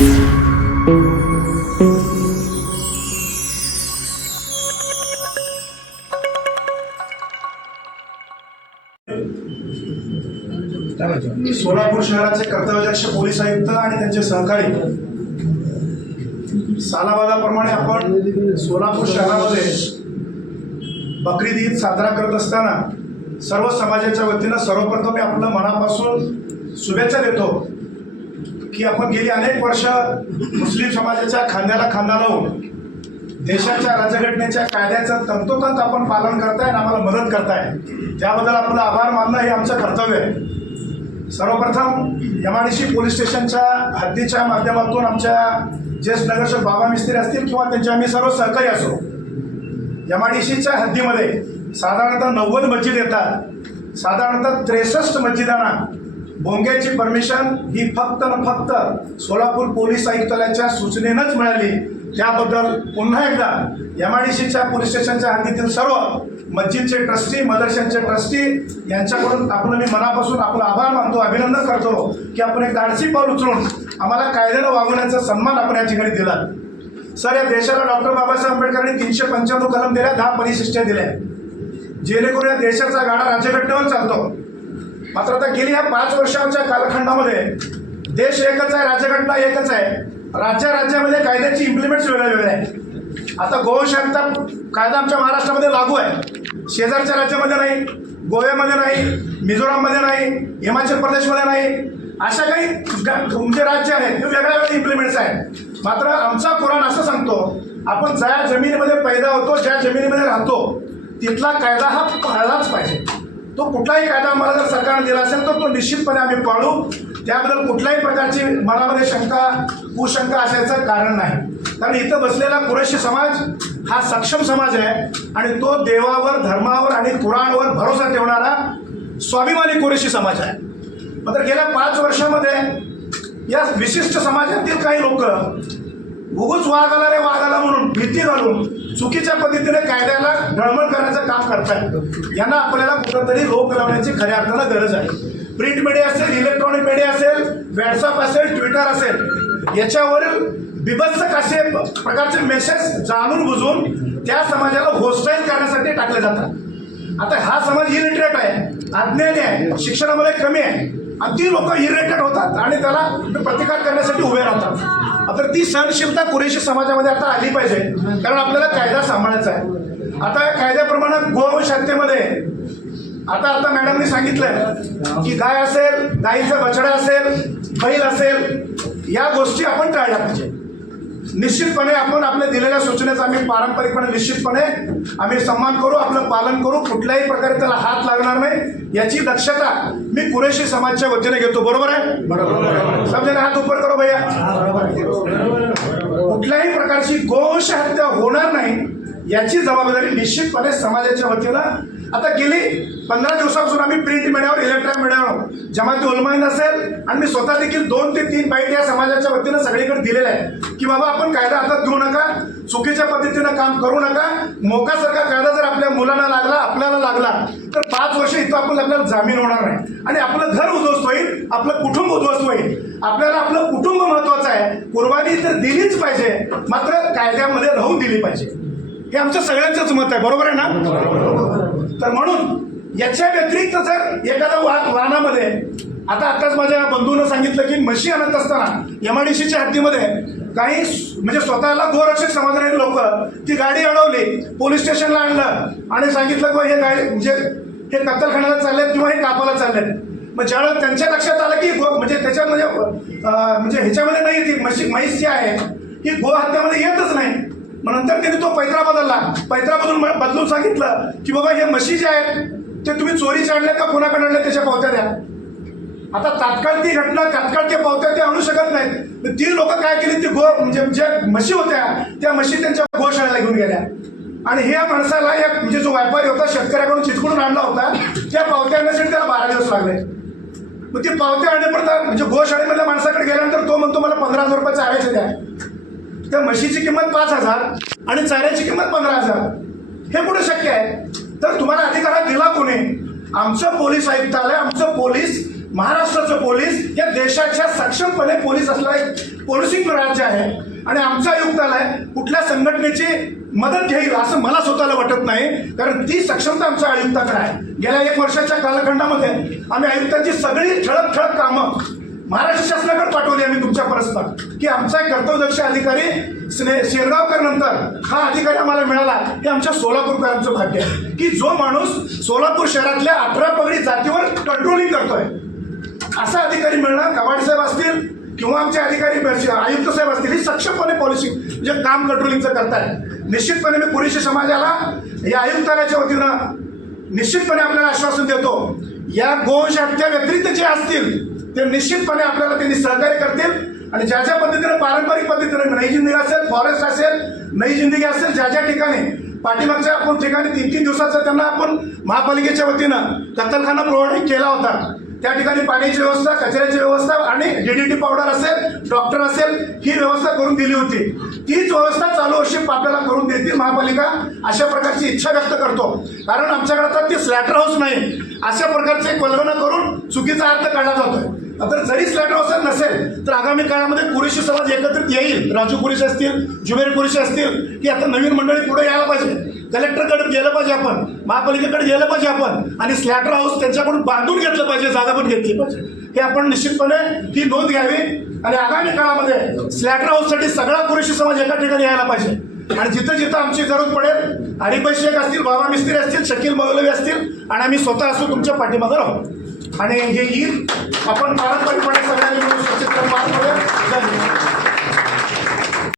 सोलापूर शहराचे कर्तव्याध्यक्ष पोलीस आयुक्त आणि त्यांचे सहकारी. सालाबादाप्रमाणे आपण सोलापूर शहरामध्ये बकरीद ईद साजरा करत असताना सर्व समाजाच्या वतीनं सर्वप्रथम मी आपलं मनापासून शुभेच्छा देतो. की आपण गेली अनेक वर्ष मुस्लिम समाजाच्या खांद्याला खांदा लावून देशाच्या राज्यघटनेच्या कायद्याचं तंतोतंत आपण पालन करताय आणि आम्हाला मदत करताय. त्याबद्दल आपलं आभार मानणं हे आमचं कर्तव्य आहे. सर्वप्रथम यमानिशी पोलीस स्टेशनच्या हद्दीच्या माध्यमातून आमच्या ज्येष्ठ नगरसेवक बाबा मिस्त्री असतील किंवा त्यांच्या आम्ही सर्व सहकारी असो यमानिशीच्या हद्दीमध्ये साधारणतः नव्वद मस्जिद येतात. साधारणतः त्रेसष्ट मस्जिदांना बोंग्याची परमिशन ही फक्त न फक्त सोलापूर पोलीस आयुक्तालयाच्या सूचनेनंच मिळाली. त्याबद्दल पुन्हा एकदा एम आय डी सीच्या पोलीस स्टेशनच्या हद्दीतील सर्व मस्जिदचे ट्रस्टी मदरशांचे ट्रस्टी यांच्याकडून आपण मी मनापासून आपला आभार मानतो अभिनंदन करतो की आपण एक धाडसी पाऊल उचलून आम्हाला कायद्यानं वागवण्याचा सन्मान आपण या ठिकाणी दिला. सर या देशाला डॉक्टर बाबासाहेब आंबेडकरांनी तीनशे पंच्याण्णव कलम दिल्या दहा परिशिष्ट्या दिल्या. जेणेकरून या देशाचा गाडा राज्यघटनेवर चालतो. मात्र आता गेली या पाच वर्षांच्या कालखंडामध्ये देश एकच आहे राज्यघटना एकच आहे. राज्या राज्यामध्ये कायद्याची इम्प्लिमेंट्स वेगळ्या वेगळ्या आहेत. आता गोवंशांचा कायदा आमच्या महाराष्ट्रामध्ये लागू आहे. शेजारच्या राज्यामध्ये नाही गोव्यामध्ये नाही मिझोराममध्ये नाही हिमाचल प्रदेशमध्ये नाही. अशा काही ग- म्हणजे राज्य आहेत ते वेगळ्या वेगळ्या इम्प्लिमेंट्स आहेत. मात्र आमचा कुराण असं सांगतो आपण ज्या जमिनीमध्ये पैदा होतो ज्या जमिनीमध्ये राहतो तिथला कायदा हा पाळलाच पाहिजे. तो कुठलाही कायदा आम्हाला जर सरकारने दिला असेल तर तो निश्चितपणे आम्ही पाळू. त्याबद्दल कुठल्याही प्रकारची मनामध्ये शंका कुशंका असायचं कारण नाही. कारण इथं बसलेला कुरेशी समाज हा सक्षम समाज आहे आणि तो देवावर धर्मावर आणि कुराणवर भरोसा ठेवणारा स्वाभिमानी कुरेशी समाज आहे. मात्र गेल्या पाच वर्षामध्ये या विशिष्ट समाजातील काही लोक उगूच वाघ आला रे वाघ आला म्हणून भीती घालून चुकीच्या पद्धतीने कायद्याला ढळमळ करण्याचं काम करतायत. यांना आपल्याला कुठंतरी रोख लावण्याची खऱ्या अर्थानं गरज आहे. प्रिंट मीडिया असेल इलेक्ट्रॉनिक मीडिया असेल व्हॉट्सअप असेल ट्विटर असेल याच्यावरील बिभत्सक असे प्रकारचे मेसेज जाणून बुजून त्या समाजाला होस्टाईल करण्यासाठी टाकले जातात. आता हा समाज इरिटेट आहे अज्ञानी आहे शिक्षणामध्ये कमी आहे. आणि ती लोक इरिटेट होतात आणि त्याला प्रतिकार करण्यासाठी उभे राहतात. ती सहनशीलता कुरेशी समाजामध्ये आता आली पाहिजे. कारण आपल्याला कायदा सांभाळायचा आहे. आता या कायद्याप्रमाणे गोवंश हत्येमध्ये आता आता मॅडमनी सांगितलं की गाय असेल गायीचा बछडा असेल बैल असेल या गोष्टी आपण टाळल्या पाहिजे. निश्चितपणे आपण आपल्या दिलेल्या सूचनेचा आम्ही पारंपरिकपणे निश्चितपणे आम्ही सन्मान करू आपलं पालन करू. कुठल्याही प्रकारे त्याला हात लागणार नाही. याची दक्षता मी कुरेशी समाजच्या वतीने घेतो. बरोबर आहे? बरोबर. समजा हात उपर करो भैया. कुठल्याही प्रकारची गोवंश हत्या होणार नाही याची जबाबदारी निश्चितपणे समाजाच्या वतीनं आता गेली पंधरा दिवसापासून आम्ही प्रिंट मीडियावर इलेक्ट्रॉनिक मीडियावर जमाती उलमाईन असेल आणि मी स्वतः देखील दोन ते तीन बाईट या समाजाच्या वतीनं सगळीकडे दिलेल्या आहे की बाबा आपण कायदा हातात घेऊ नका चुकीच्या पद्धतीनं काम करू नका. मोकासारखा कायदा जर आपल्या मुलांना लागला आपल्याला लागला तर पाच वर्ष इथं आपण आपल्याला जामीन होणार नाही. आणि आपलं घर उद्ध्वस्त होईल आपलं कुटुंब उद्ध्वस्त होईल. आपल्याला आपलं कुटुंब महत्वाचं आहे. कुर्बानी तर दिलीच पाहिजे मात्र कायद्यामध्ये राहून दिली पाहिजे. हे आमचं सगळ्यांचंच मत आहे बरोबर आहे ना? तर म्हणून याच्या व्यतिरिक्त जर एखाद्या वाहन वाहनामध्ये आता आताच माझ्या बंधूनं सांगितलं की म्हशी आणत असताना एमआयडीसीच्या हद्दीमध्ये काही म्हणजे स्वतःला गोरक्षक समजणारी लोक ती गाडी अडवली पोलीस स्टेशनला आणलं आणि सांगितलं की हे गाडी म्हणजे हे कत्तलखान्याला चाललेत किंवा हे कापाला चाललेत. मग ज्यावेळेस त्यांच्या लक्षात आलं की गो म्हणजे त्याच्यात म्हणजे म्हणजे ह्याच्यामध्ये नाही ती म्हशी म्हैस जी आहे ही गो हत्यामध्ये येतच नाही. मग नंतर त्यांनी तो पैत्रा बदलला. पैत्रा बदलून बदलून सांगितलं की बाबा हे म्हशी जे आहेत ते तुम्ही चोरीचे आणले का कोणाकडे आणले त्याच्या पावत्या द्या. आता तात्काळ ती घटना तात्काळ त्या पावत्या ते आणू शकत नाहीत. ती लोक काय केली? ती गो म्हणजे ज्या म्हशी होत्या त्या म्हशी त्यांच्या गोशाळेला घेऊन गेल्या. आणि ह्या माणसाला एक म्हणजे जो व्यापारी होता शेतकऱ्याकडून चिचकडून आणला होता त्या पावत्या आणण्यासाठी त्याला बारा दिवस लागले. मग ती पावत्या आणण्यापर्यंत म्हणजे गोशाळेमधल्या माणसाकडे गेल्यानंतर तो म्हणतो मला पंधरा हजार रुपये चारायचे द्या. त्या म्हशीची किंमत पाच हजार आणि चाऱ्याची किंमत पंधरा हजार. हे कुठे शक्य आहे? तर तुम्हाला अधिकार दिला कोणी? आमचं पोलीस आयुक्तालय आमचं पोलीस महाराष्ट्राचं पोलीस या देशाच्या सक्षमपणे पोलीस एक पोलिसिंग राज्य आहे. आणि आमचं आयुक्तालय कुठल्या संघटनेची मदत घेईल असं मला स्वतःला वाटत नाही कारण ती सक्षमता आमच्या आयुक्ताकडे आहे. गेल्या एक वर्षाच्या कालखंडामध्ये आम्ही आयुक्तांची सगळी ठळक ठळक कामं महाराष्ट्र शासनाकडे पाठवली आम्ही तुमच्या परस्पर. की आमचा एक कर्तव्यदक्ष अधिकारी स्ने शेरगावकर नंतर हा अधिकारी आम्हाला मिळाला हे आमच्या सोलापूरकरांचं भाग्य आहे. की जो माणूस सोलापूर शहरातल्या अठरा पगडी जातीवर कंट्रोलिंग करतोय असा अधिकारी मिळणं कवाड साहेब असतील किंवा आमचे अधिकारी आयुक्त साहेब असतील ही सक्षमपणे पॉलिसी जे काम कंट्रोलिंगचं करताय. निश्चितपणे मी पुरेशी समाजाला या आयुक्तालयाच्या वतीनं निश्चितपणे आपल्याला आश्वासन देतो या गोवंश हत्या व्यतिरिक्त जे असतील ते निश्चितपणे आपल्याला त्यांनी सहकार्य करतील. आणि ज्या ज्या पद्धतीने पारंपरिक पद्धतीने नई जिंदगी असेल फॉरेस्ट असेल नई जिंदगी असेल ज्या ज्या ठिकाणी पाठीमागच्या आपण ठिकाणी तीन तीन दिवसाचा त्यांना आपण महापालिकेच्या वतीनं कत्तलखाना प्रोव्हाइड केला होता. त्या ठिकाणी पाण्याची व्यवस्था कचऱ्याची व्यवस्था आणि डीडीटी पावडर असेल डॉक्टर असेल ही व्यवस्था करून दिली होती. तीच व्यवस्था चालू वर्षी आपल्याला करून देतील महापालिका अशा प्रकारची इच्छा व्यक्त करतो. कारण आमच्याकडे आता ती स्लॅटर हाऊस नाही. अशा प्रकारचे कल्पना करून चुकीचा अर्थ काढला जातोय. तर जरी स्लॅटर हाऊस नसेल तर आगामी काळामध्ये पुरुषी समाज एकत्रित येईल. राजू पुरुष असतील जुबेर पुरुष असतील की आता नवीन मंडळी पुढे यायला पाहिजे. कलेक्टरकडे गेलं पाहिजे आपण महापालिकेकडे गेलं पाहिजे आपण आणि स्लॅटर हाऊस त्यांच्याकडून बांधून घेतलं पाहिजे जागा पण घेतली पाहिजे. हे आपण निश्चितपणे ही नोंद घ्यावी आणि आगामी काळामध्ये स्लॅटर हाऊससाठी सगळा पुरुषी समाज एका ठिकाणी यायला पाहिजे. आणि जिथं जिथं आमची गरज पडेल आणि शेख असतील बाबा मिस्त्री असतील शकील मौलवी असतील आणि आम्ही स्वतः असू तुमच्या पाठीमागे राहू. आणि हे ईद आपण पारंपरिकपणे सगळ्यांनी मिळून स्वच्छता पार पडेल